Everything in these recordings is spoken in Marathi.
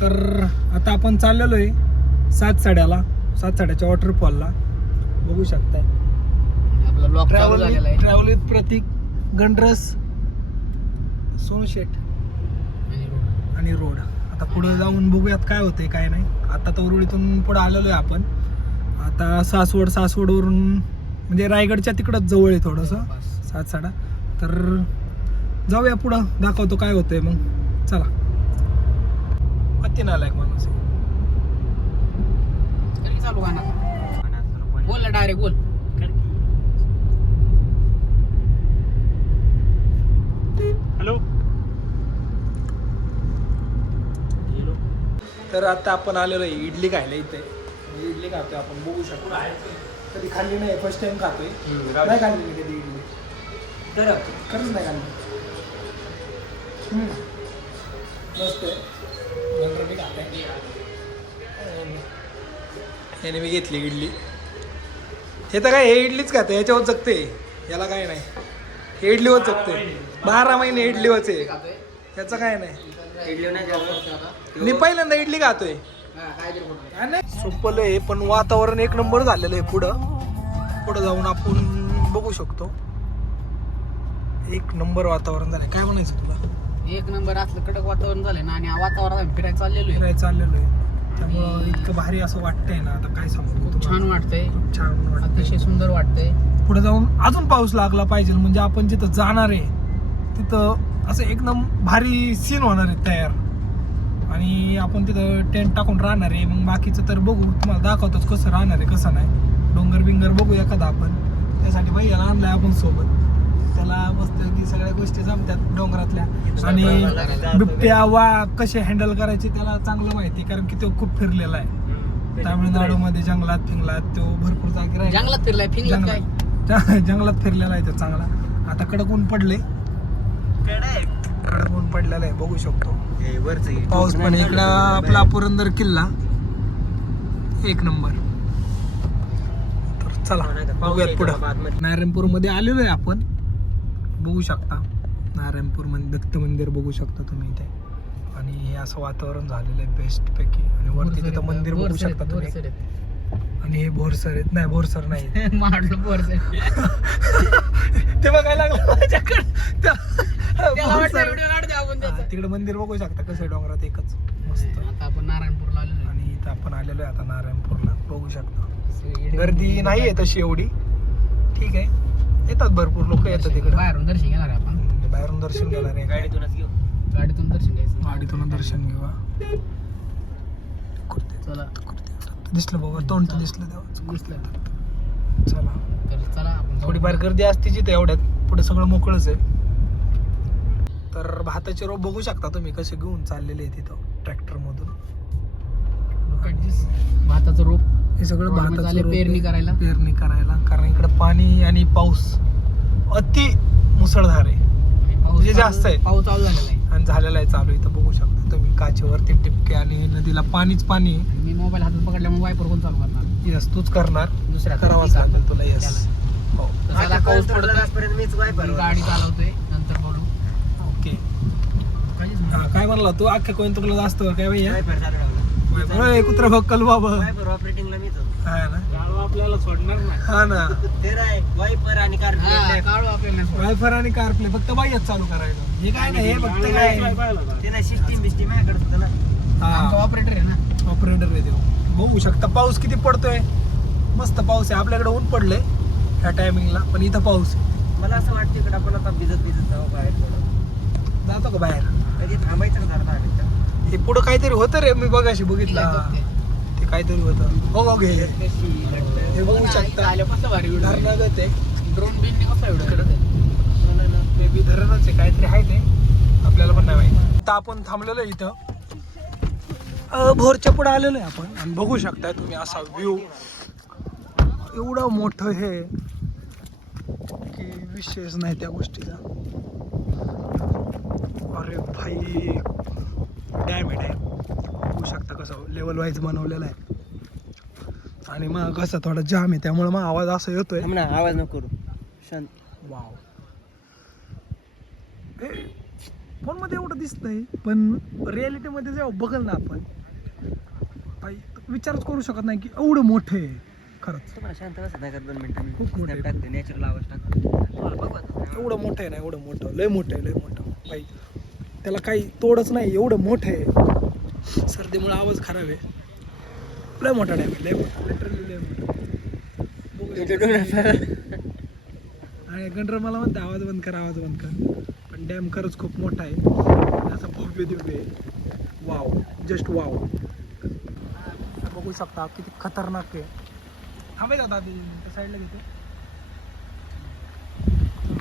तर आता आपण चाललेलो आहे सातसाड्याच्या वॉटरफॉलला, बघू शकताय. आपला ब्लॉग चालू झालेला आहे. ट्रॅव्हल विथ प्रतीक, गणरस, सोनशेठ आणि रोड. आता पुढे जाऊन बघूयात काय होते काय नाही. आता तर उरुळीतून पुढे आलेलो आहे आपण. आता सासवडवरून म्हणजे रायगडच्या तिकडंच जवळ आहे थोडंसं सातसाडा. तर जाऊया पुढं, दाखवतो काय होतंय मग. चला. अति नालायक माणूस आहे. चालू बोल ना, डायरेक्ट बोल. हॅलो. तर आता आपण आलेलो आहे इडली खायला इथे. इडली खातोय आपण, बघू शकतो. कधी खाल्ली नाही, फर्स्ट टाइम खातोय. नाही खाल्ली मी कधी इडली, तर खरंच नाही खाल्ली. मस्त आहे. नंतर मी खाते. याने मी घेतली इडली. हे तर काय, हे इडलीच खाते, याच्यावर जगते. याला काय नाही, हे इडलीवर जगते. 12 महिने इडलीवरच आहे, याचं काय नाही. मी पहिल्यांदा इडली खातोय. सोपं आहे पण वातावरण एक नंबर झालेलं आहे. पुढं जाऊन आपण बघू शकतो. एक नंबर वातावरण झालंय. काय म्हणायचं तुला? एक नंबर असलं कडक वातावरण झालंय ना, आणि वातावरणात फिरायला चाललेलो आहे. त्यामुळं इतकं भारी असं वाटतंय ना, आता काय सांगू. खूप छान वाटतंय, खूप छान वाटतंय, अतिशय सुंदर वाटतंय. पुढे जाऊन अजून पाऊस लागला पाहिजे, म्हणजे आपण जिथं जाणार आहे तिथं असं एकदम भारी सीन होणार आहे तयार. आणि आपण तिथं टेंट टाकून राहणार आहे. मग बाकीचं तर बघू, तुम्हाला दाखवतोच कसं राहणार आहे कसं नाही. डोंगर बिंगर बघू एखादा आपण. त्यासाठी भैयाला आणलाय आपण सोबत. त्याला मस्त की सगळ्या गोष्टी जमतात डोंगरातल्या. आणि बिबट्या वाघ कसे हँडल करायचे त्याला चांगलं माहिती, कारण की तो खूप फिरलेला आहे तामिळनाडूमध्ये. जंगलात तो भरपूर जागी जंगलात फिरलाय, फिरलाय काय जंगलात फिरलेला आहे तो चांगला. आता कडक ऊन पडले, कडक ऊन पडलेला आहे, बघू शकतो. पाऊस पण इकडं. आपला पुरंदर किल्ला एक नंबर. तर चला बघूयात पुढं. नारायणपूर मध्ये आलेलो आहे आपण, बघू शकता. नारायणपूर मध्ये दत्त मंदिर बघू शकता तुम्ही इथे. आणि हे असं वातावरण झालेलं आहे बेस्ट पैकी. आणि वरती तिथं मंदिर बघू शकता तुम्ही. आणि हे भोरसर आहेत, नाही भोरसर नाही ते बघायला लागलं माझ्याकडे. तिकडे मंदिर बघू शकता कसं आहे डोंगरात एकच मस्त. आता आपण नारायणपूरला आलेलो. आणि इथं आपण आलेलो आहे आता नारायणपूरला, बघू शकता. गर्दी नाही आहे तशी एवढी, ठीक आहे. येतात भरपूर लोक येतात तिकडे. बाहेरून दर्शन घेणार आहे आपण. बाहेरून दर्शन घेणार आहे. गाडीतून दर्शन घ्यायचं. गाडीतून दर्शन घेऊ. चला. दिसलं बाबा, तोंड तर दिसलं तेव्हा. दिसलं. चला. तर चला आपण. थोडीफार गर्दी असते जिथे, एवढ्यात पुढे सगळं मोकळंच आहे. तर भाताचे रोप बघू शकता तुम्ही कसे घेऊन चाललेले आहे तिथं ट्रॅक्टर मधून. भाताचं रोप, हे सगळं भाताचं रोप पेरणी करायला, कारण इकडे पाणी आणि पाऊस अति मुसळधार आहे, म्हणजे जास्त आहे. पाऊस चालू झालेला आहे आणि झालेला आहे चालू. इथं बघू शकता तुम्ही काचेवरती टिपके, आणि नदीला पाणीच पाणी. मी मोबाईल हातात पकडल्यामुळे वायपर कोण चालू करणार? यस, तूच करणार. दुसऱ्या करावाच लागेल तुला. यस. हो. पाऊस पडतोय, गाडी चालवतोय, नंतर बोलू. ओके. काय म्हणला तू? अख्ख्या कोयंतूरला जास्त काय भैया? कुत्रा भक्कल बाबा. आपल्याला सोडणार नाही. हा ना, वायपर आणि वायफर आणि कारप्ले फक्त बाईच चालू करायचं. हे काय नाही, हे फक्त काय सिस्टीम ऑपरेटर आहे ना. ऑपरेटर आहे ते. बघू शकता पाऊस किती पडतोय. मस्त पाऊस आहे. आपल्याकडे ऊन पडलंय ह्या टायमिंगला, पण इथं पाऊस आहे. मला असं वाटतं इकडे आपण आता भिजत जाऊ बाहेर. जातो का बाहेर? कधी थांबायचं का? हे पुढं काहीतरी होतं रे, मी बघाशी बघितलं ते काहीतरी होतं. हो घे, हे बघू शकता. धरणागत आहे. ड्रोन बिन कसा व्हिडिओ करत आहे? बेबी धरणच आहे, काहीतरी आहे ते, आपल्याला पण नाही माहिती. आता आपण थांबलेलो इथं भोरच्या पुढे आलेलो आहे आपण. आणि बघू शकताय तुम्ही असा व्ह्यू, एवढं मोठं हे की विशेष नाही त्या गोष्टीचा. अरे भाई, डॅम आहे डॅम. बघू शकता कसं लेवल वाईज बनवलेलं आहे. आणि मग कसं थोडा जाम आहे, त्यामुळे मग आवाज असा येतोय. आवाज नको करू. वाव, फोनमध्ये एवढं दिसतंय पण रिॲलिटीमध्ये जेव्हा बघल ना आपण भाई विचारच करू शकत नाही की एवढं मोठं आहे खरंच. तुम्हाला शांत बसत नाही का 2 मिनिटं खूप मोठं स्नॅप आहे. टाकते नॅचरल आवाज टाकते तुम्हाला बघत एवढं मोठं आहे ना, एवढं मोठं, लय मोठं आहे, लय मोठं भाई. त्याला काही तोडच नाही, एवढं मोठं आहे. सर्दीमुळे आवाज खराब आहे. लय मोठा डॅम आहे, लय मोठा, लिटरली लय मोठा. आणि गणर मला म्हणते आवाज बंद कर, आवाज बंद कर. पण डॅम खरंच खूप मोठा आहे, असं भव्य दिव्य आहे. Wow, just wow. बघू शकता किती खतरनाक आहे. थांबाय जाता त्या साईडला घेते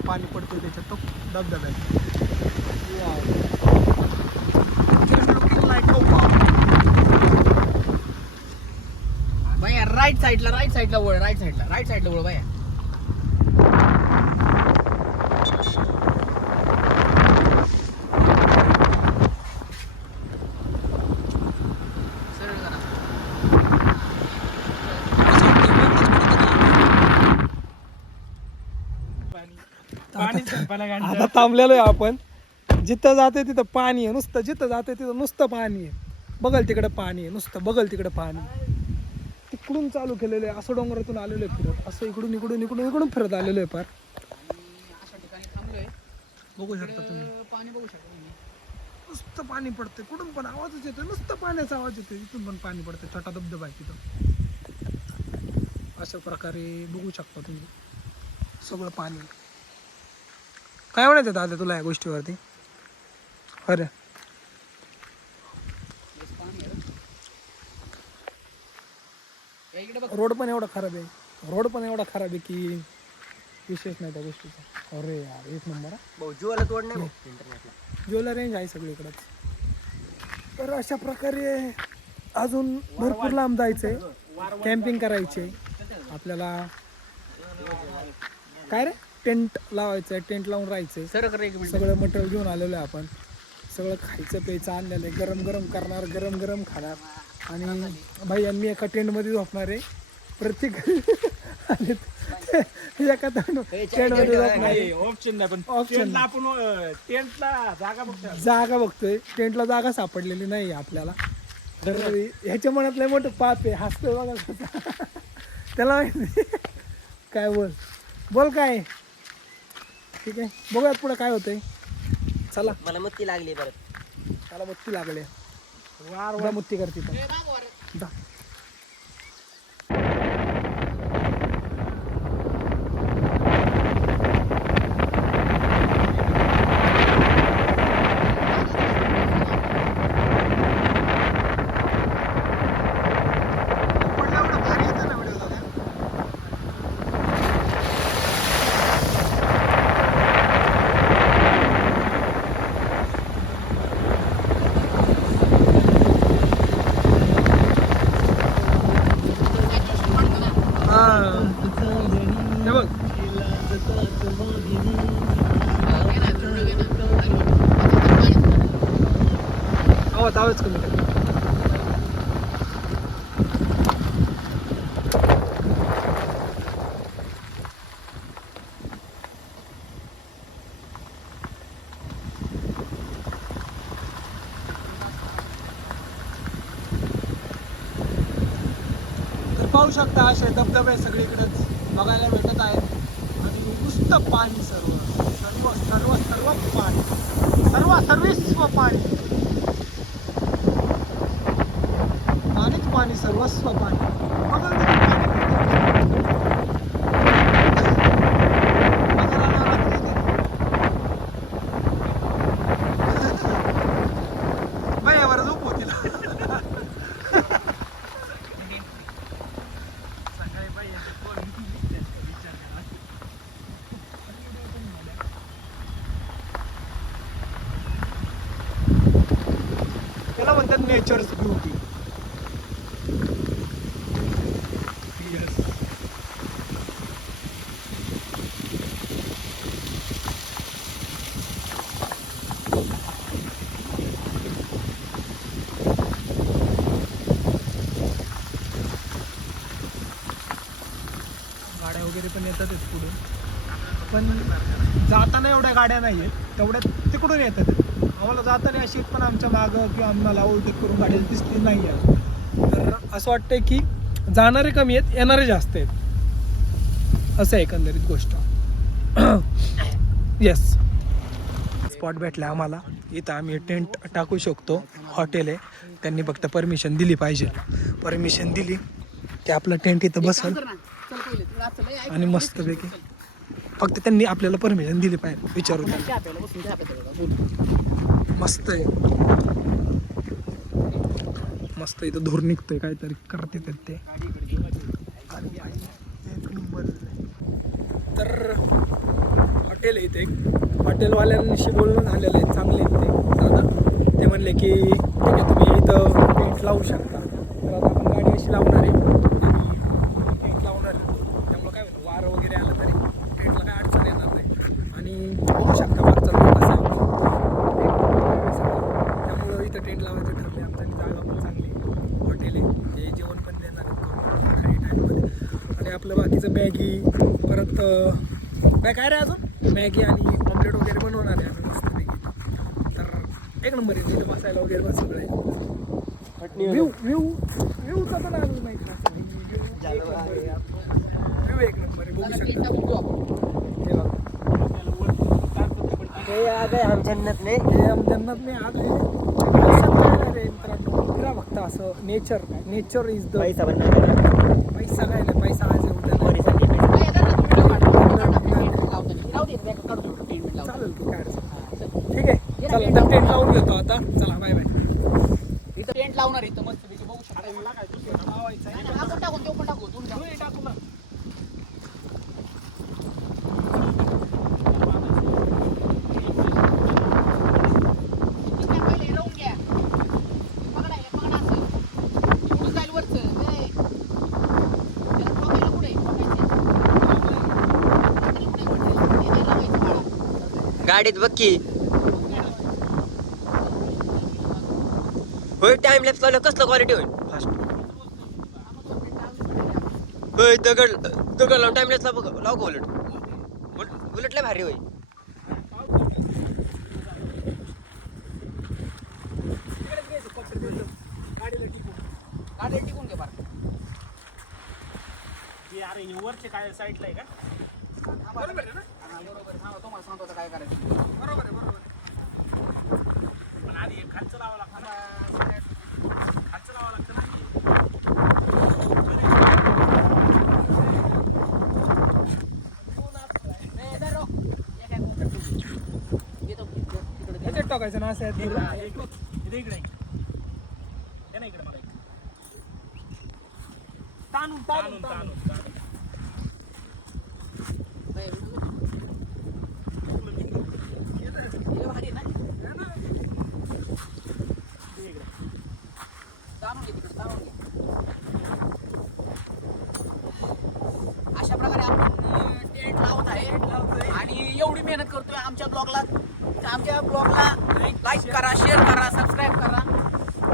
पाणी पडते त्याच्यात तो धबधब्यात. भैया राईट साईडला वळ राईट साईडला वळ भैया. आता थांबलेलो आहे आपण. जिथं जाते तिथं पाणी आहे नुसतं, जिथं जाते तिथं नुसतं पाणी आहे. बघल तिकडे पाणी आहे नुसतं, बघल तिकडे पाणी. तिकडून चालू केलेलं आहे, असं डोंगरातून आलेलो आहे फिरत, असं इकडून इकडून इकडून इकडून फिरत आलेलो आहे. फार अशा ठिकाणी थांबलोय. बघू शकता तुम्ही, पाणी बघू शकता तुम्ही. नुसतं पाणी पडते. कुठून पण आवाजच येतोय, नुसतं पाण्याचा आवाज येतोय. इथून पण पाणी पडते, छोटा धबधबा आहे तिथं. अशा प्रकारे बघू शकता तुम्ही सगळं पाणी. काय म्हणायचं दादा तुला या गोष्टीवरती? अरे रोड पण एवढा खराब आहे, रोड पण एवढा खराब आहे की विशेष नाही त्या गोष्टीचा. अरे यार एक नंबर. भाऊ जीवाला तोड नाही इंटरनेटला. जिओला रेंज आहे सगळीकडेच. तर अशा प्रकारे अजून भरपूर लांब जायचंय, कॅम्पिंग करायचे आपल्याला. काय रे, टेंट लावायचं, टेंट लावून राहायचंय. सगळं मटेरियल घेऊन आलेलो आहे आपण. सगळं खायचं प्यायचं आणलेलं आहे, गरम गरम करणार, गरम गरम खाणार. आणि भाई मी एका टेंटमध्ये झोपणार आहे. प्रत्येक एका टेंटमध्ये झोपणार आहे. ऑप्शन नाही, पण ऑप्शन आपण टेंटला जागा बघतोय, टेंटला जागा सापडलेली नाही आपल्याला. तर ह्याच्या मनात लय मोठं पाप आहे, हसतोय बघा त्याला माहिती. काय बोल काय. ठीक आहे, बघूयात पुढे काय होतंय. चला मला मत्ती लागली परत. त्याला मुत्ती लागले. वार मुत्ती करते जा. आवाज कमी कर. तर पाहू शकता असे धबधबे सगळीकडेच बघायला भेटत आहेत. आणि नुसतं पाणी, सर्व सर्व सर्व सर्व पाणी, सर्विस्व पाणी, पाणीच पाणी, सर्वस्व पाणी. बघा बायावर झोप होती त्याला म्हणतात नेचर्स ब्युटी. गाड्या वगैरे पण येतातच पुढून, पण जाताना एवढ्या गाड्या नाही आहेत, तेवढ्या तिकडून येतात. आम्हाला जाताना अशी पण आमच्या मागं किंवा आम्हाला ओव्हरटेक करून गाडी दिसली नाही आहे. तर असं वाटतंय की जाणारे कमी आहेत, येणारे जास्त आहेत, असं आहे एकंदरीत गोष्ट. येस, स्पॉट भेटला आम्हाला. इथं आम्ही टेंट टाकू शकतो. हॉटेल आहे, त्यांनी फक्त परमिशन दिली पाहिजे. परमिशन दिली की आपलं टेंट इथं बसल आणि मस्तपैकी फक्त त्यांनी आपल्याला परमिशन दिली पाहिजे. विचारू मस्त आहे, मस्त इथं धूर निघतोय, काहीतरी करते ते. तर हॉटेल आहे इथे, हॉटेलवाल्यांशी बोलणं झालेलं आहे, चांगले आहेत ते दादा. ते म्हणले की ठीक आहे, तुम्ही इथं टेंट लावू शकता. तर आता आपण गाडी अशी लावणार आहे आणि टेंट लावणार आहे, त्यामुळं काय होतं, वारं वगैरे आलं तरी टेंटला काय अडचण येणार नाही. आणि बघू शकता मागचा रोड कसा आहे, त्यामुळं इथं टेंट लावायचं ठरले आमचं. आणि जागा पण चांगली, हॉटेल आहे, ते जेवण पण देणार आहेत काही टाईममध्ये. आणि आपलं बाकीचं मॅगी, परत काय रे अजून मॅगी आणि ऑमलेट वगैरे बनवणार आहे आम्ही मस्तपैकी. तर एक नंबर आहे तिथे बसायला वगैरे पण सगळं आहे. व्ह्यूचा तर आम्ही माहिती नाही, व्ह्यू एक नंबर आहे, बघू शकता. हे आ गए हम जन्नत में, आ गए. फिरा फक्त असं नेचर इज द पैसा काय नाही, पैसा आज चालेल की काय अडचण. ठीक आहे, चला तर टेंट लावून घेतो आता. चला बाय बाय. इथं टेंट लावणार इथं मस्त पैकी बघू शकता. आपण टाकून तो पण टाकू, तुम्ही टाकू ना. गाडीत बघ की होय. टाइम लॅप्स लावलं कसलं क्वालिटी होईल फास्ट. होय दगड लावून टाइम लॅप्स लाव का उलट लय भारी होय. गाडी टिकून घे बरं. अरे वरचे काय साईडला आहे का? बरोबर आहे ना? बरोबर. तुम्हाला सांगतो आता काय करायचं. बरोबर आहे. पण आधी खालचं लावावं लागतं ना. खालचं लावावं लागतं ना. याच्यात टाकायचं ना, असं आहे इकडे हे ना, इकडे मला ताणून अशा प्रकारे आपण टेंट लावत आहे आणि एवढी मेहनत करतोय. आमच्या ब्लॉगला लाईक करा, शेअर करा, सबस्क्राईब करा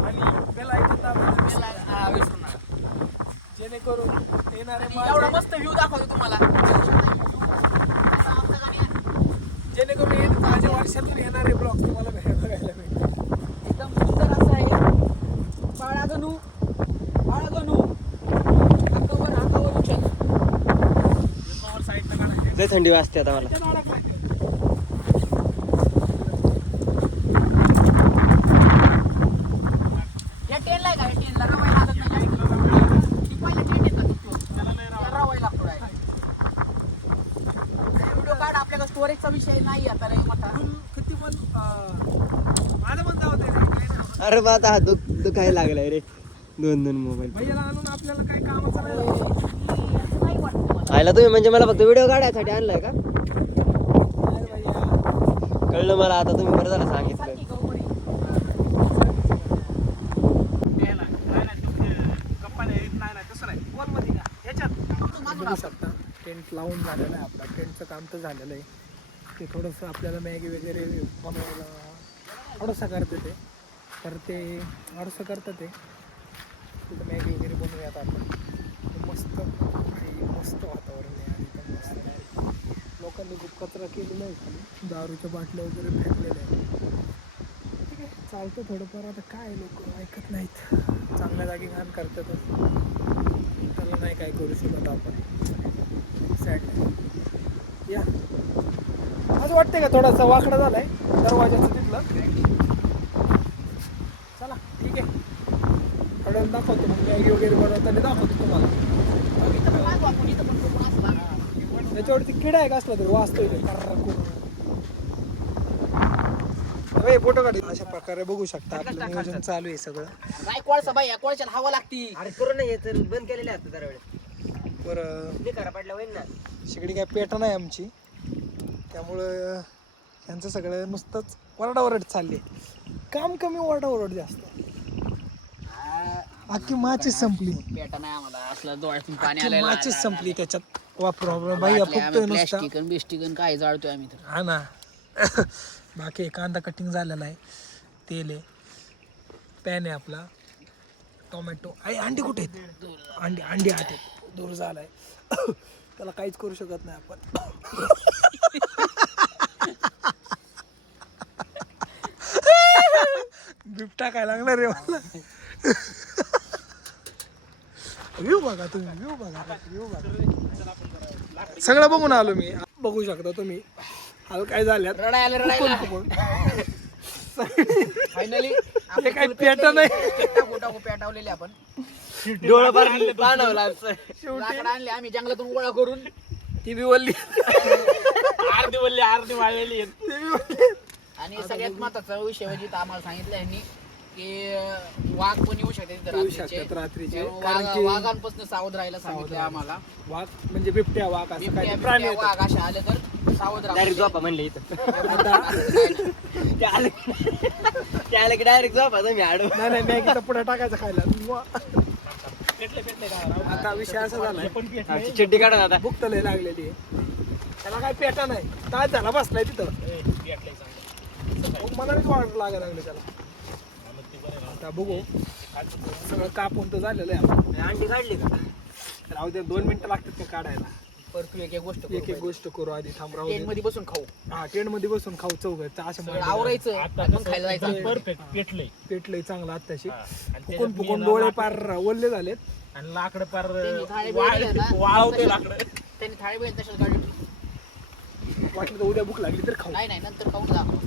आणि बेल आयकॉन दाबा, विसरू नका. जेणेकरून येणारे एवढा मस्त व्ह्यू दाखवतो तुम्हाला. जेणेकरून माझ्या वर्षातून येणारे ब्लॉग तुम्हाला बघायला मिळतील. एकदम सुंदर असं आहे. बाळागणू हाकावर उचल. साईडला काढायचं. लय थंडी वाजते आता मला. या टेनला आहे का? या टेनला रवाय लागत नाही. ती पहिला टेन येतात रवाय लागतो. व्हिडिओ काढ, आपल्याला स्टोरेजचा विषय नाही आता लई मोठा. किती पण मला पण जाऊ अरे बा आता दुखायला लागलाय रे. दोन मोबाईल भैयाला आणून आपल्याला काय कामाचं नाही. नाही वाटत मला. आयला तुम्ही म्हणजे मला फक्त व्हिडिओ काढायसाठी आणलाय का? भैया कळलं मला आता. तुम्ही बरं झालं सांगितलं. सारखी गौरी. गप्पा येत नाही तसं नाही. वरमध्ये का ह्याच्यात बघू शकता टेंट लावून झालेलं आहे. आपला टेंटचं काम तर झालेलं आहे. ते थोडंसं आपल्याला मॅगी वगैरे बनवायला थोडंसं करते ते. तर ते थोडंसं करतं ते. तिथं मॅगी वगैरे बनवूयात आपण. मस्त आणि मस्त वातावरण आहे. आणि पण मस्त आहे. लोकांनी खूप कचरा केलेला आहे खाली. दारूच्या बाटल्या वगैरे फेकलेल्या आहेत. चालतं थोडंफार. आता काय लोक ऐकत नाहीत, चांगल्या जागी घाण करतातच, त्याला नाही काय करू शकत आपण. सॅड या असं वाटतंय का थोडासा वाकडा झालाय दरवाजाचं तिथलं. चला ठीक आहे, थोड्या दाखवतो मग मॅगी वगैरे बनवताना दाखवतो तुम्हाला. त्याच्यावरती किडा आहे कसला तरी वाचतोय फोटो काढ. अशा प्रकारे बघू शकता आपलं नियोजन चालू आहे सगळं. काय कोळसा बाई, कोळशाला हवा लागती. अरे करू नाही तर बंद केलेले असतं दरवेळेस. बरं निकारा पडला होईल ना. शेगडी काय पेटा नाही आमची, त्यामुळं त्यांचं सगळं नुसतंच वरडावरड चालले. काम कमी वरडावरड जास्त. अख्खी माचीच संपली, पेटा नाही आम्हाला, असलं डोळ्यातून पाणी अख्खी आलेलं माचीच संपली त्याच्यात. वापरा बाई फुकतोय नुसता. प्लॅस्टिकन बिस्टिकन काय जाळतोय आम्ही तर. हा ना. बाकी कांदा कटिंग झालेला आहे, तेल आहे, पॅन आहे आपला, टोमॅटो आहे. अंडी कुठे आहेत? अंडी अंडी आत आहेत, दूर झालाय. त्याला काहीच करू शकत नाही आपण. बिबटा काय लागणार रे मला. व्ह्यू बघा तुम्ही, व्ह्यू बघा, व्ह्यू बघा. सगळं बघून आलो मी, बघू शकता तुम्ही. हाल काय झाल्यात, रडायला फायनली हे काही पेटा नाही. टाकू पेटावलेले आपण. डोळं बांधवला लाकडं आणले आम्ही जंगलातून गोळा करून. ती बी वल्ली, अर्धी वाळलेली आणि सगळ्यात महत्वाचा विषय म्हणजे इथं आम्हाला सांगितलं यांनी की वाघ पण येऊ शकते तिथं येऊ रात्रीचे. शकतात रात्रीचे. त्यामुळे कारण की वाघांपासून सावध राहायला सांगितलं आम्हाला. वाघ म्हणजे बिबट्या, वाघ असं बिबट्या- काही प्राणी बिबट्या, येतात. वाघ असे आले तर सावध डायरेक्ट राहा. झोपा म्हणले इथं. आता ते आलं की डायरेक्ट झोपा तुम्ही आडो. नाही नाही, मॅगीचा पुढे टाकायचा खायला. आता विषय असा झालाय, आमची चड्डी काढा आता. भूक तर लय लागलेली आहे. त्याला काय पेटा नाही, ताज झाला बसलाय तिथं. मला वाढ लागायला लागले त्याला. आता बघू, सगळं कापून तर झालेलं आहे आपण. अंडी काढली का? राहू दे, 2 मिनिटं लागतात ते काढायला. परत एक एक गोष्ट एक एक गोष्ट करू आधी. थांब, राहू ट्रेन दे. मध्ये बसून खाऊ. हा, टेंट मध्ये बसून खाऊ चौघ अशा आवरायचं आणि मग खायला जायचं. परफेक्ट पेटलंय पेटलंय चांगलं आत्ताशी. आणि फुकून फुकून डोळे पार ओल्ले झालेत. आणि लाकडं पार त्यांनी थाळी बिळी ना, वाळवते लाकडं. त्यांनी थाळी बिळी तशाच गाडी ठेवली. वाटलं तर उद्या भूक लागली तर खाऊ. नाही नाही, नंतर खाऊन दाखव.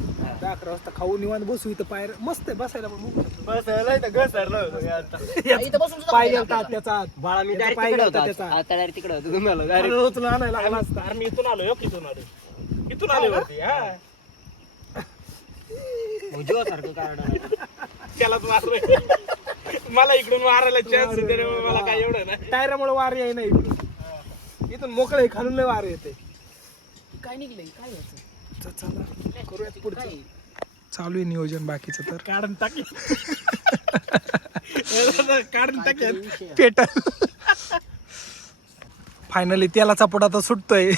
11 वाजता खाऊ निवांत बसू. इथं पायर मस्त आहे बसायला, पण बस तर घसरलो आता. इथं बसून सुद्धा पाय खायला गेलता आपल्याला. त्याचा. बाळा मी त्याचा डायरेक्ट पाय तिकडे गेलता होता. त्याचा. आता डायरेक्ट तिकडे होतो तुम्हाला डायरेक्ट. अरे, उचलून आणायला लागला असता. अरे मी इथून आलो, इथून आलो, इथून आलो वरती. हा सारखं कारण त्यालाच मारलोय. मला इकडून मारायला चान्स देणे, मला काय एवढं ना. टायरामुळे वार आहे नाही इथून. इथून मोकळे खालून लय वार येते. काय निघलंय काय व्हायचं? चला करूयात पुढचं. काय? चालू आहे नियोजन बाकीचं तर. काढून टाकी. काढून टाकेल. पेटल. फायनली तेलाचा पुडा तर सुटतोय.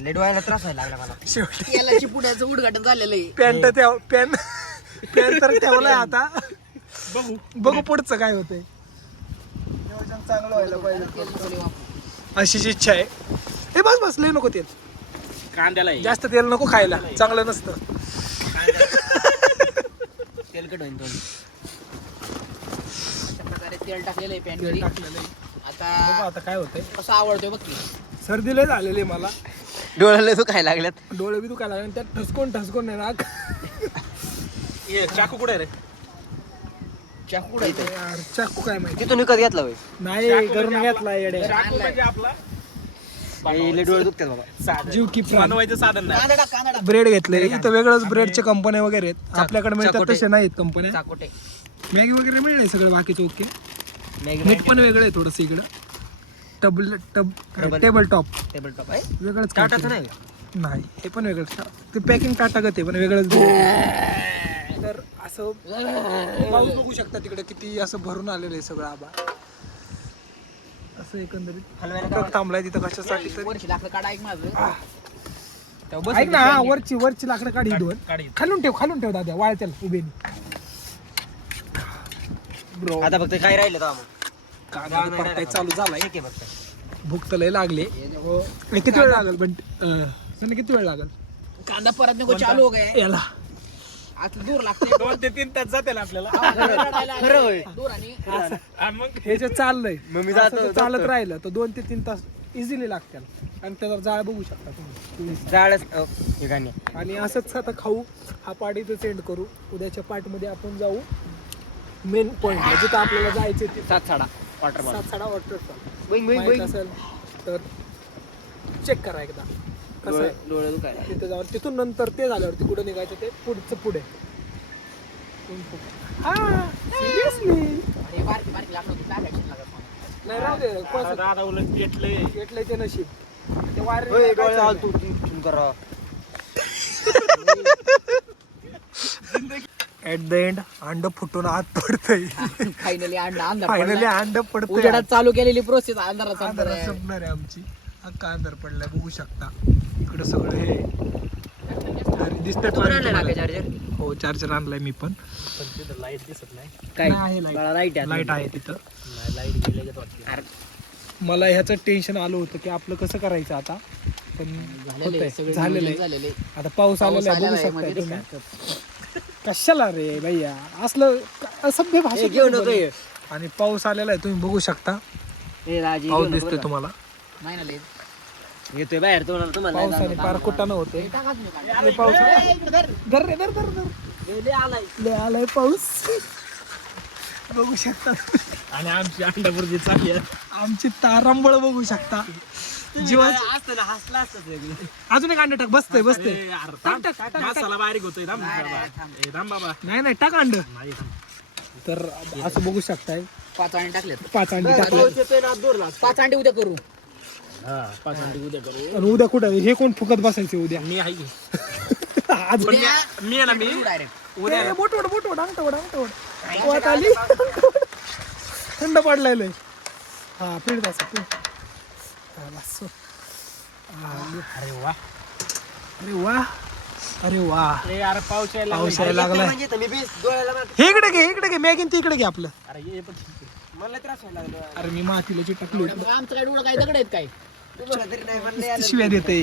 लेट व्हायला त्रास व्हायला लागला मला. शेवटी तेलाची पुण्याचं उद्घाटन झालेलं आहे. पॅन तर ठेवलाय आता. बघू पुढचं काय होतंय. नियोजन चांगलं व्हायला पाहिजे, तेल मसाले वापरू. अशीच इच्छा आहे. हे बस लय नको तेल, कांद्याला ये. जास्त तेल नको खायला, चांगलं नसतं. तेलकट होईल थोडी. अशा प्रकारे तेल टाकलेलं आहे पॅन तेल मध्ये. टाकलेलं आहे. बघू आता आता काय होतंय. कसं आवडतोय बघ की. सर्दी लय झालेली आहे मला, डोळ्याला दुखायला लागल्यात. डोळे बी दुखायला लागले. त्यात ठसकून नाही नाक. ये, चाकू कुठे रे? चाकू उडायचं. यार, चाकू काय माहिती तिथून विकत घेतला होय. नाही, करून घेतला येड्या. चाकू म्हणजे आपला लय डोळे दुखतात बाबा. जीव की प्राण. बनवायचं साधन नाही. कांदा टाक. ब्रेड घेतले इथं. वेगळंच ब्रेडच्या कंपन्या वगैरे आहेत. आपल्याकडे मिळतात चाकोटे. तसे नाहीत कंपन्या. चाकोटे. मॅगी वगैरे मिळेल सगळं बाकीचं ओके. मॅगी मीठ पण वेगळं आहे थोडंसं इकडं. टेबल टॉप टेबल टॉप आहे. वेगळंच टाटाचं काहीतरी. नाही. नाही, हे पण वेगळंच. ते पॅकिंग टाटा गते पण वेगळंच. तर असं पाऊस बघू शकता तिकडे किती असं भरून आलेलं आहे सगळं आबा. असं एकंदरीत ट्रक थांबलाय तिथं कशासाठी तर. वरची लाकडं काढा ऐक माझं. ऐक ना, हा, वरची लाकडं काढी दोन. काढी. खालून ठेव दादा, वाळत्याला उभे ब्रो. आता फक्त काय राहिलं तर कांदा परताय चालू झालाय. ठीक आहे फक्त. भूक तर लय लागली. किती वेळ लागेल पण किती वेळ लागेल कांदा परत नको चालू हो गए. याला? आता दूर लागते 2 ते 3 तास जातील आपल्याला. खरं होय. दूर आणि आणि मग हे जे चाललंय मग मी असं जातो- जर चालत जातो. राहिलं तर 2 ते 3 तास इझिली लागतील आणि त्याचा जाळ बघू शकता तुम्ही. जाळच हे गाणे. आणि असंच आता खाऊ हा पार्ट इथं सेंड करू. उद्याच्या पार्टमध्ये आपण जाऊ मेन पॉईंटला जिथं आपल्याला जायचं ते सातसाडा वॉटरफॉल. सातसाडा वॉटरफॉल बोईंग बोईंग माहित बोईंग. असेल तर चेक करा एकदा कसं आहे. डोळे दुखायला. तिथे जाऊन तिथून नंतर ते झाल्यावरती कुठं निघायचं ते पुढचं पुढे. हा सिरियसली हे बारकी बारकी लाकडं होती, काय action लागत नाही. नाही राहू दे आता कोणाचं दादा उलट पेटलंय. घेतलंय ते नशीब. ते वायर होय, डोळे हाल तू ठेवून करा. ऍट द एंड अंड फुटून आत पडतंय. फायनली अंधार फायनली पडला. अंड पडतंय. उजेडात चालू केलेली प्रोसेस अंधारात अंधारात संपणार आहे. संपणार आहे आमची. अख्खा अंधार पडलाय बघू शकता. इकडे सगळं हे दिसतंय तू पाणी आणलं ना तुम्हाला. का चार्जर? हो चार्जर आणलाय मी पण. पण तिथं लाईट दिसत नाही. काय नाही, light. मला लाईट लाईट आहे तिथं. नाही लाईट गेल्यागत वाटते. मला ह्याचं टेन्शन आलं होतं की आपलं कसं करायचं आता पण झालेलं होतंय. आहे, सगळं झालेलं नियोजन आहे. झालेलं आहे. आता पाऊस आलेला आहे बघू शकता मध्ये तुम्ही. कशाला रे भैया असलं असभ्य भाषा घेऊ नको हे. आणि पाऊस आलेला आहे तुम्ही बघू शकता. हे राजी पाऊस घेऊ नको दिसतोय बरं तुम्हाला. नाही ना लय. का? येतोय बाहेर तुम्हाला नाही पावसाने जाणवत. पार कुठं होते. हे टाकाच नाही काढलं. लय पाऊस आहे. धर रे धर धर धर. लय आलाय पाऊस बघू शकता. आणि आमची अंडापुरची चालली आहे. आमची तारांबळ बघू शकता. जीवन असतं ना, हसलं असतं सगळं. अजून एक अंड टाक. बसतंय बसतंय. अरे यार, थांब. मसाला बारीक होतोय थांब बाबा. ए, थांब बाबा. नाही नाही टाक अंड. नाही थांब. तर असं बघू शकताय 5 अंडे टाकलेत. 5 अंडी टाकले. पाऊस येतोय ना, दूर लागतो. 5 अंडे उद्या करू. हा 5 अंडी उद्या करू. आणि उद्या कुठं हे कोण फुकत बसायचे उद्या. मी आहे की. आज पण मी आहे ना मी डायरेक्ट उद्या बोटवड अंगठवड वाट आली. थंड पडलाय लय. हा पीठ बस अरे वा. अरे वा अरे वा. अरे यार पाऊस यायला पाऊस लागलाय. यायला लागलाय. म्हणजे तर मी बीस डोळ्याला मार- हे इकडे घे मॅगीन ते इकडे घे आपलं. अरे ये पण मला त्रास व्हायला लागला. अरे मी मातीला चिटकलो मग आमचं काय डोळं काय दगड आहेत काय. तुम्हाला तरी नाही म्हणलं. शिव्या देते.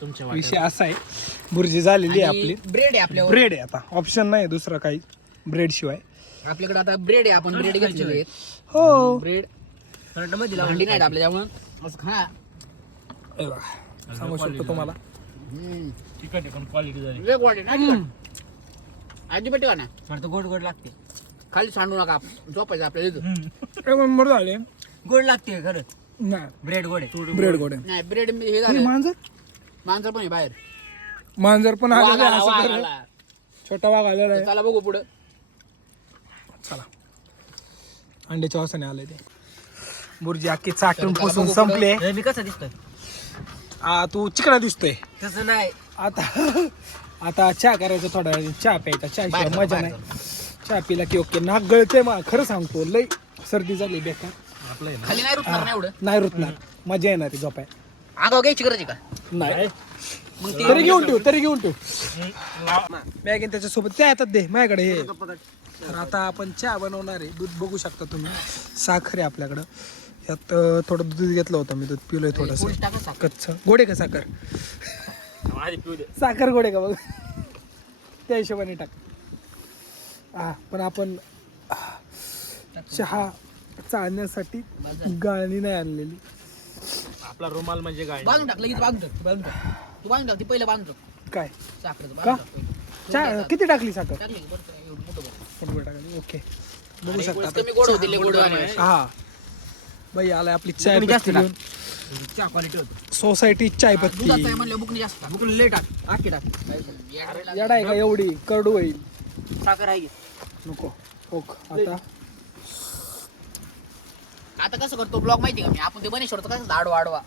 तुमच्या विषय असा आहे बुर्जी झालेली आहे आपली. ब्रेड आहे आपल्यावर. ब्रेड आहे आता ऑप्शन नाही दुसरं काही ब्रेड शिवाय. आपल्याकडे आता ब्रेड आहे. आपण ब्रेड घेतलेले आहेत. हो ब्रेड थंड मध्ये लावून भांडी नाही आपल्या त्यामुळं असं खा. ए बा, सांगू शकतो तुम्हाला. चिकन टिकन क्वालिटी झाली. लय quantity नाही. अजिबात ठेवा ना. मला तर गोड गोड लागते. खाली सांडू नका. झोपायचं आपल्याला इथं. एक नंबर झाले. गोड लागते खरं. नाही ब्रेड गोड आहे. ब्रेड गोड आहे. नाही ब्रेड हे हे झालं. मांजर माणसं पण आहे बाहेर. मांजर पण आलेलं आहे, वाघ असं आला, कर. वाघ आला. छोटा वाघ आलेला आहे. चला बघू पुढं. चला अंड्याच्या वासाने आले ते. बुर्जी अख्खी चाटून चला, पुसून बघू संपले. हे मी कसं दिसतोय? तू चिकना दिसतोय. तसं नाही. आता चहा करायचं थोडा वेळ. चहा प्यायचा. चहाशिवाय बाहेर मजा बाहेर नाही. चहा पिला की ओके. नाक गळते मा खरं सांगतो. लय सर्दी झाली बेकार. खाली नाही रुतणार नाही एवढं. नाही रुतणार. मजा येणार ती झोपाय. आगाव घ्यायची गरज आहे का. नाही मग तरी घेऊन ठेव. बॅग त्याच्यासोबत त्या येतात दे माझ्याकडे हे. तर आता आपण चहा बनवणार आहे. दूध बघू शकता तुम्ही. साखर आहे आपल्याकडं. यात थोडं दूध घेतलं होतं मी. दूध पिलोय थोडंसं पोळी टाका साखर. कच्चं. गोडे का साखर. आधी पिऊ दे. साखर गोडे का बघ. त्या हिशोबाने टाक. पण आपण चहा चालण्यासाठी गाळणी नाही आणलेली. आपला रुमाल म्हणजे काय. बांधून टाक लगेच बांधून टाक. तू बांधून टाक. ती पहिलं बांधून टाक. काय साखरेचं का? बांधून टाक पहिलं. चहा किती टाकली साखर. टाकली की बरं, एवढं मोठं बरं. फुटबॉल टाकली. ओके बघू शकता वेळेस कमी गोड होती, लय गोड वाली. हा बाई आलाय आपली चाय तुम्ही जास्त पत्ती घेऊन. चहा क्वालिटी होती. सोसायटी चाय पत्ती. दुधाचं आहे म्हणलं बुकणी जास्त टाक. बुकून लेट आखी टाक. येडा आहे का एवढी कडू होईल. साखर आहे की. नको ओक आता आता कसं करतो ब्लॉग माहिती का मी. आपण ते बनेश्वरचं कसं आडवा आडवा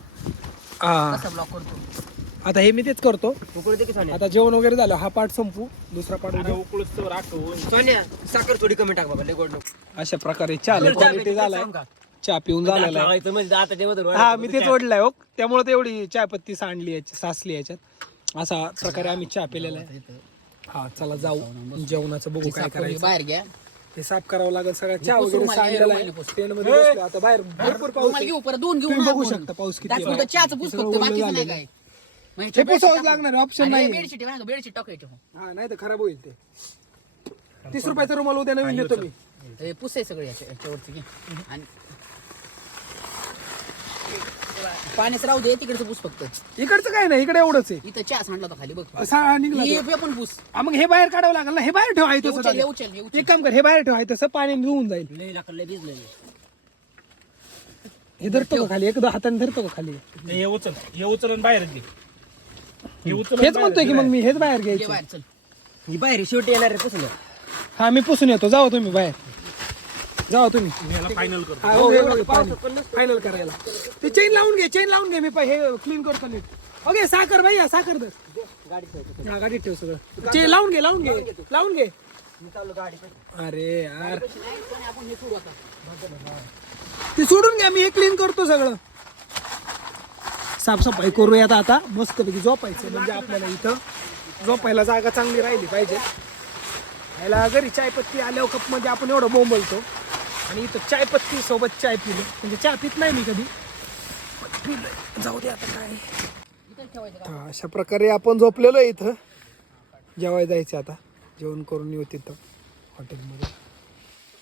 हा. कसं ब्लॉग करतो. आता हे मी तेच करतो. उकळू दे की सोन्या. आता जेवण वगैरे झालं. हा पार्ट संपू. दुसरा पार्ट अरे उद्या. उकळूच तो राखून. सोन्या साखर थोडी कमी टाक बाबा. लय गोड नको. अशा प्रकारे चहा क्वालिटी झालाय. चहा पिऊन झालेला आहे. लावायचं म्हणजे आता ते मधून हा मी तेच ओढलाय हो. त्यामुळे तेवढी चाय पत्ती सांडली साचली याच्यात. असा प्रकारे आम्ही चहा पिलेला आहे. हा चला जाऊ जेवणाचं बघू काय करायचं. बाहेर घ्या. हे साफ करावं लागेल. सगळा चहा पुसून वगैरे मला सांडलेला आहे. हे पुसून. टेंट मध्ये बसलो आता. बाहेर भरपूर पाऊस रुमाल आहे. घेऊ परत दोन घेऊ तुम्ही ना बघू आपण. शकता पाऊस किती त्यात आहे. फक्त चहाचं पुस सगळं फक्त ओलं बाकीचं नाही झालेलं काय. हे पुसावंच लागणार ऑप्शन नाही बेडशीट आहे बेडशीट टाकायचे हा नाही तर खराब होईल ते 30 रुपयाचा रुमाल उद्या नवीन देतो मी हे पुसाय सगळे याच्यावरती घे. आणि पाण्याचं राहू दे तिकडचं पुस फक्त. इकडचं काय नाही इकडे एवढंच आहे इथं चहा सांडला होता खाली बघ. असा निघला हे तो. हे पण पुस. मग हे बाहेर काढावं लागेल ना हे बाहेर ठेवा हे तसं उचल हे दादा. उचल हे उचल. एक काम कर हे बाहेर ठेवा तसं पाणी धुवून जाईल लय भिजलंय. हे धरतो का खाली एकदा हाताने धरतो का खाली हे उचल आणि बाहेर घे हे उचल हेच म्हणतोय की मग मी हेच बाहेर घे घ्यायचं बाहेर चल. ही बाहेर शेवटी येणार रे पुसलं. हा मी पुसून येतो जावा तुम्ही बाहेर जावा तुम्ही फायनल करतो फायनल करायला ते चेन लावून घे मी हे क्लीन करतो नीट ओके साखर भैया साखर दर हा गाडीत ठेव सगळं चेन लावून घे अरे यार आपण हे सोडू आता. ते सोडून घ्या मी हे क्लीन करतो सगळं साफसफाई करूयात आता मस्तपैकी झोपायचं म्हणजे आपल्याला इथं झोपायला जागा चांगली राहिली पाहिजे याला घरी चायपत्ती आल्यावर कपमध्ये आपण एवढं बोंबलतो आणि इथं चायपत्ती सोबत चाय पिलं म्हणजे चहा पित नाही मी कधी पिलं जाऊ दे आता काय इथं ठेवायचं का? हा, अशा प्रकारे आपण झोपलेलो आहे इथं जेवायला जायचं आता जेवण करून येऊ तिथं हॉटेलमध्ये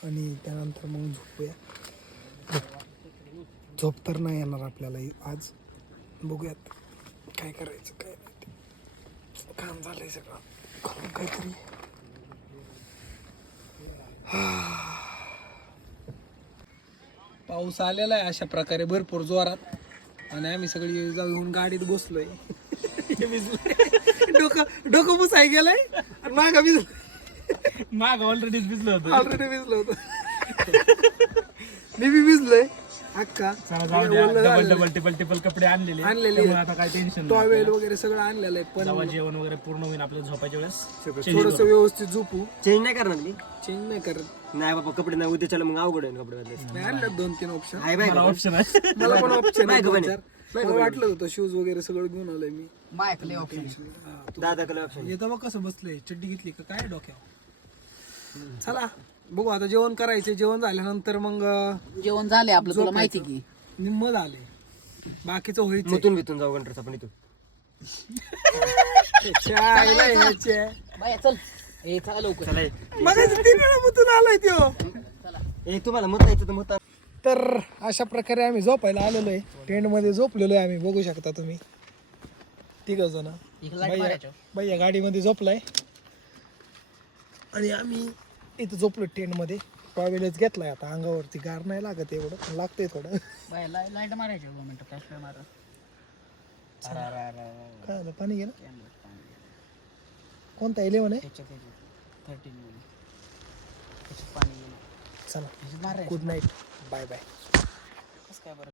आणि त्यानंतर मग झोपूया झोप तर नाही येणार आपल्याला आज बघूयात काय करायचं काय नाही ते. काम झालंय सगळं करून काहीतरी पाऊस आलेला आहे अशा प्रकारे भरपूर जोरात आणि आम्ही सगळी जाऊन गाडीत बसलोय डोकं पुसाय गेलंय आणि मागं भिजलं माग ऑलरेडीच भिजलं होतं ऑलरेडी भिजलो होतो मी बी भिजलोय अक्का डबल टिपल कपडे आणलेले त्यामुळे आता काय टेन्शन टॉवेल वगैरे सगळं आणलेलं आहे पण जेव्हा जेवण वगैरे पूर्ण होईल आपल्या झोपायच्या वेळेस थोडस व्यवस्थित झोपू चेंज नाही करणार मी चेंज नाही करत नाही बाबा कपडे नाही उद्या चला मग अवघड आहे कपडे बदलायचे. नाही आणलं 2-3 ऑप्शन आहे बाय मला ऑप्शन आहे मला पण ऑप्शन नाही गं, मला वाटलं होतं शूज वगैरे सगळं घेऊन आलोय मी मायक लय ऑप्शन आहे. दादा कला ऑप्शन येतं मग कसं बसलंय चड्डी घेतली का काय डोक्यावर चला बघू आता जेवण करायचे जेवण झाल्यानंतर मग जेवण झालंय आपलं तुला माहिती की. निम्म झाले बाकीचं व्हायचं मुतून बितून जाऊ गंटरच आपण इथून बाया चल ए चला लवकर. चला मग 3 वेळा मुतून आलोय त्यो ए तुम्हाला मुतायचं तर मुता. तर अशा प्रकारे आम्ही झोपायला आलेलो आहे टेंट मध्ये झोपलेलो आहे आम्ही बघू शकता तुम्ही 3 जण एक लाईट मारायचं. भैया गाडीमध्ये झोपलाय आणि आम्ही इथं झोपलो टेंट मध्ये टॉयलेट घेतलाय आता अंगावरती गार नाही लागत एवढं पण लागतंय थोडं बाया लाईट मारायचे 2 मिनिटं काय मारा. काय झालं पाणी घे ना कोणता 11 आहे त्याच्यात 13 त्याच्यात पाणी चला मारायचं. गुड नाईट बाय बाय कसं काय बरं.